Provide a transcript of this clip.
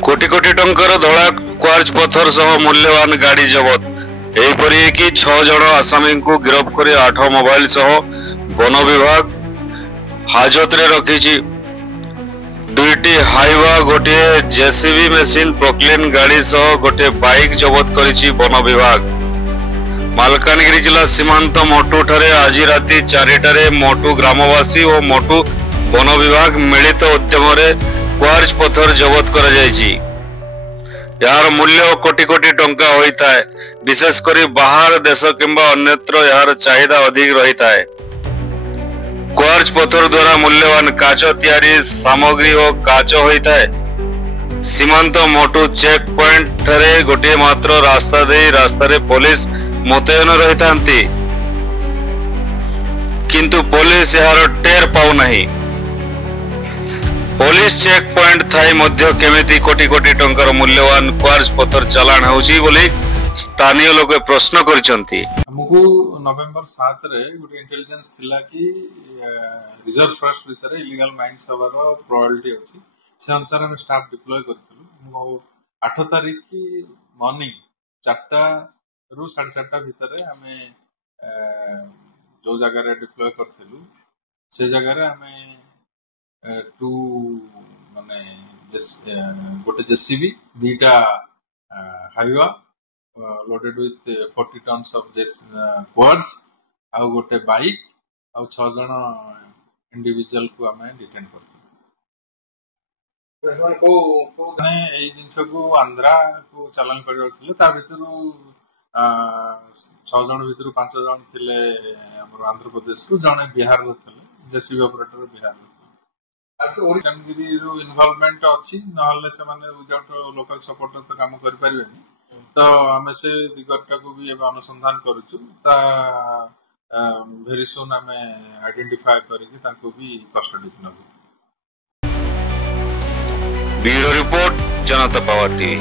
कोटी कोटी टंकार धड़ा क्वार्ज पत्थर सह मूल्यवान गाड़ी जबत एहीपरि कि 6 जन आसामी को गिरफ्त कर 8 मोबाइल सह वन विभाग हाजत रे रखी। दुईटी हाइवा गोटे जेसीबी मेसीन प्रोक्लेन गाड़ी सह गोटे बाइक जबत करिछि वन विभाग। मालकानगिरी जिला सीमांत मोटू ठारे आज राति 4टारे मोटू ग्रामवासी और मोटू वन विभाग मिलित उद्यम क्वार्ज पत्थर जबत कर यार मूल्य कोटी कोटी टंका होता है। विशेषकर बाहर देश किंबा अन्यत्र यार चाहिदा अधिक रही है। क्वार्ज पत्थर द्वारा मूल्यवान काच तैयारी सामग्री और काच होता है। सीमांत मोटू चेक पॉइंट ठारे गोटे मात्र रास्ता दे रास्ता रे पुलिस मुतयन रही थांती, किंतु पुलिस यार टेर पाउ नहीं। पुलिस चेक पॉइंट थाई मध्य केमिति कोटी कोटी टंकार मूल्यवान क्वार्ज पत्थर चालान होउची बोली स्थानीय लोक प्रश्न करिसंती। हमकु नवेंबर 7 रे गुटे इंटेलिजेंस थिला कि रिजर्व फॉरेस्ट भीतर इलीगल माइंस हबार प्रोबेबिलिटी अछि। से अनुसार हम स्टाफ डिप्लॉय करथिलु। 8 तारिख की मॉर्निंग 4टा रु 4:30 भीतर हमें जो जगह रे डिप्लॉय करथिलु से जगह रे हमें टू माने गोटे जेसीबी दीटा Hyva loaded with 40 tons of quartz आ गोटे बाइक आ 6 जन इंडिविजुअल को हमें डिटेन करथिलु। माने एई जिंस को आंध्रा को चालान करियो थिले ता भितरु 6 जन भितरु 5 जन थिले हमर आंध्र प्रदेश को जने बिहार रो थिले जेसीबी ऑपरेटर बिहार रो। मालकानगिरी इन्वॉल्वमेंट अच्छी नहले से माने विदाउट लोकल सपोर्ट तो काम कर परिबेनी। तो हमें से दिगटा को भी एबे अनुसंधान करूछु ता वेरी सून हमें आइडेंटिफाई करके ताको भी कस्टडी नबो। ब्यूरो रिपोर्ट जनता पावर टीवी।